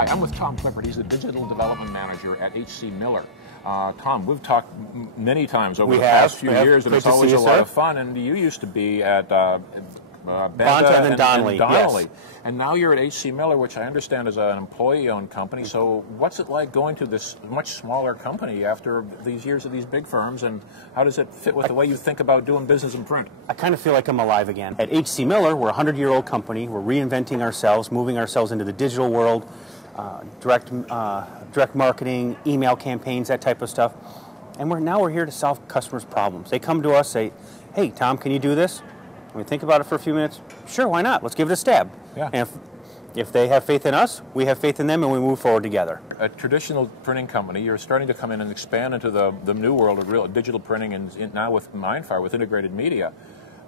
Hi, I'm with Tom Clifford. He's the Digital Development Manager at H.C. Miller. Tom, we've talked many times over the past few years, and it's always a lot of fun. And you used to be at Banta and Donnelly. Yes. And now you're at H.C. Miller, which I understand is an employee-owned company. So what's it like going to this much smaller company after these years of these big firms, and how does it fit with the way you think about doing business in print? I kind of feel like I'm alive again. At H.C. Miller, we're a 100-year-old company. We're reinventing ourselves, moving ourselves into the digital world, direct marketing, email campaigns, that type of stuff. And now we're here to solve customers' problems. They come to us, say, hey, Tom, can you do this? And we think about it for a few minutes. Sure, why not? Let's give it a stab. Yeah. And if they have faith in us, we have faith in them, and we move forward together. A traditional printing company, you're starting to come in and expand into the new world of real digital printing, and now with MindFire, with integrated media.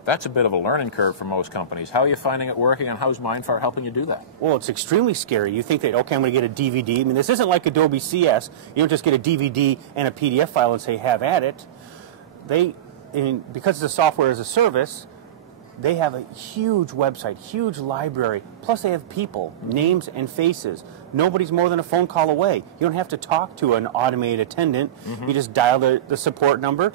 That's a bit of a learning curve for most companies. How are you finding it working, and how's MindFire helping you do that? Well, it's extremely scary. You think that, okay, I'm going to get a DVD. I mean, this isn't like Adobe CS. You don't just get a DVD and a PDF file and say, have at it. Because it's a software as a service, they have a huge website, huge library, plus they have people, names and faces. Nobody's more than a phone call away. You don't have to talk to an automated attendant. You just dial the support number,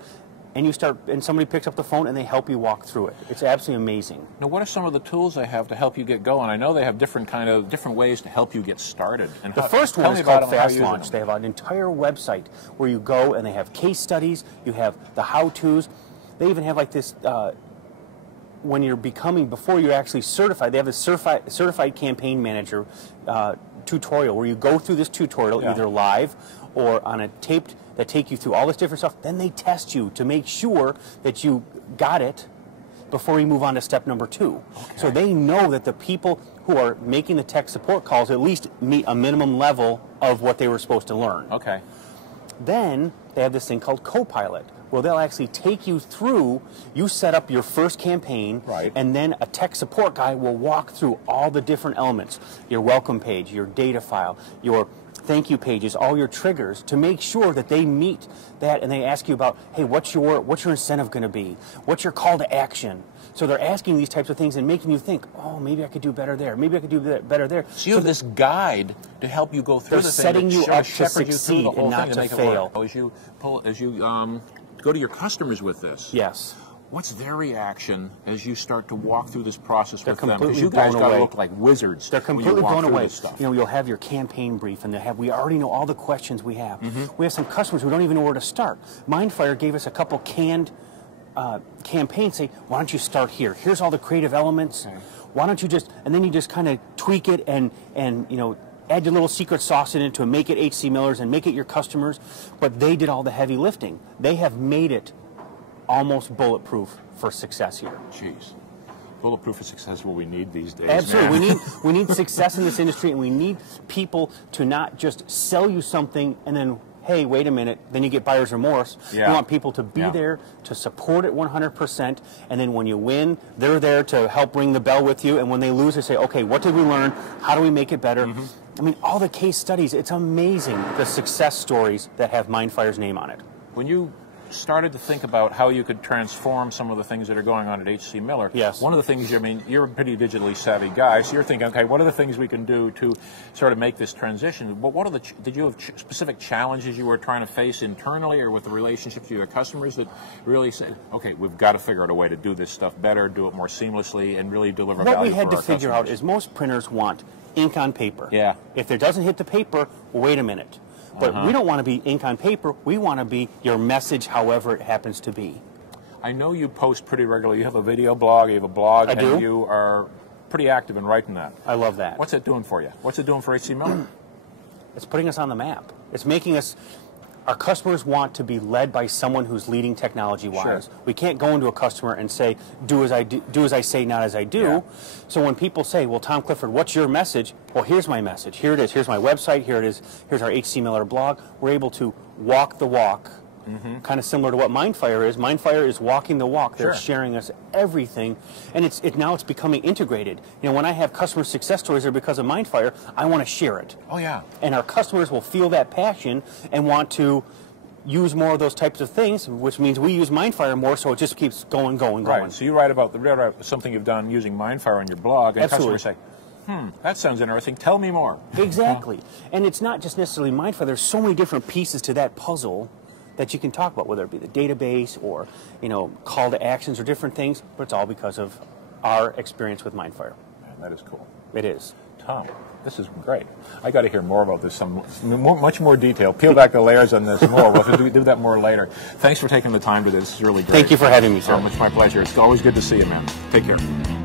and somebody picks up the phone and they help you walk through it. It's absolutely amazing. Now, what are some of the tools they have to help you get going? I know they have different ways to help you get started. And the first one is called Fast Launch. They have an entire website where you go and they have case studies, you have the how-tos. They even have like this, when you're before you're actually certified, they have a certified campaign manager tutorial where you go through this tutorial either live or on a taped that take you through all this different stuff. Then they test you to make sure that you got it before you move on to step number 2. Okay. So they know that the people who are making the tech support calls at least meet a minimum level of what they were supposed to learn. Okay. Then they have this thing called Copilot, where they'll actually take you through, you set up your first campaign, and then a tech support guy will walk through all the different elements, your welcome page, your data file, your thank you pages, all your triggers, to make sure that they meet that, and they ask you about, hey, what's your incentive going to be? What's your call to action? So they're asking these types of things and making you think, oh, maybe I could do better there. Maybe I could do better there. So you have this guide to help you go through the thing. They're setting you up to succeed and not to fail. As you go to your customers with this. Yes. What's their reaction as you start to walk through this process with them? Because you guys got to look like wizards. They're completely blown away. Stuff. You know, you'll have your campaign brief, and we already know all the questions we have. We have some customers who don't even know where to start. MindFire gave us a couple canned campaigns. Say, why don't you start here? Here's all the creative elements. Okay. Why don't you and then you just kind of tweak it and add your little secret sauce in it to make it H.C. Miller's and make it your customers. But they did all the heavy lifting. They have made it almost bulletproof for success here. Jeez. Bulletproof for success is what we need these days. Absolutely. Man. We need success in this industry, and we need people to not just sell you something and then, hey, wait a minute, then you get buyer's remorse. Yeah. We want people to be there to support it 100%, and then when you win, they're there to help ring the bell with you, and when they lose, they say, okay, what did we learn? How do we make it better? I mean, all the case studies, it's amazing, the success stories that have MindFire's name on it. When you started to think about how you could transform some of the things that are going on at H.C. Miller. Yes. One of the things, you're a pretty digitally savvy guy, so you're thinking, okay, what are the things we can do to sort of make this transition? But did you have specific challenges you were trying to face internally or with the relationships with your customers that really said, okay, we've got to figure out a way to do this stuff better, do it more seamlessly, and really deliver value for our customers? What we had to figure out is most printers want ink on paper. Yeah. If it doesn't hit the paper, wait a minute. But we don't want to be ink on paper. We want to be your message, however it happens to be. I know you post pretty regularly. You have a video blog, you have a blog, and you are pretty active in writing that. I love that. What's it doing for you? What's it doing for H.C. Miller? It's putting us on the map. It's making us... Our customers want to be led by someone who's leading technology-wise. Sure. We can't go into a customer and say, do as I say, not as I do. Yeah. So when people say, well, Tom Clifford, what's your message? Well, here's my message. Here it is. Here's my website. Here it is. Here's our H.C. Miller blog. We're able to walk the walk, kind of similar to what MindFire is. MindFire is walking the walk. They're sharing us everything, and now it's becoming integrated. You know, when I have customer success stories that are because of MindFire, I want to share it. Oh, yeah. And our customers will feel that passion and want to use more of those types of things, which means we use MindFire more, so it just keeps going. Right. So you write about something you've done using MindFire on your blog, and customers say, That sounds interesting. Tell me more. Exactly. And it's not just necessarily MindFire. There's so many different pieces to that puzzle that you can talk about, whether it be the database or, call to actions or different things, but it's all because of our experience with MindFire. Man, that is cool. It is. Tom, this is great. I got to hear more about this, much more detail. Peel back the layers on this more. We'll do that more later. Thanks for taking the time to this. This is really great. Thank you for having me, sir. It's my pleasure. It's always good to see you, man. Take care.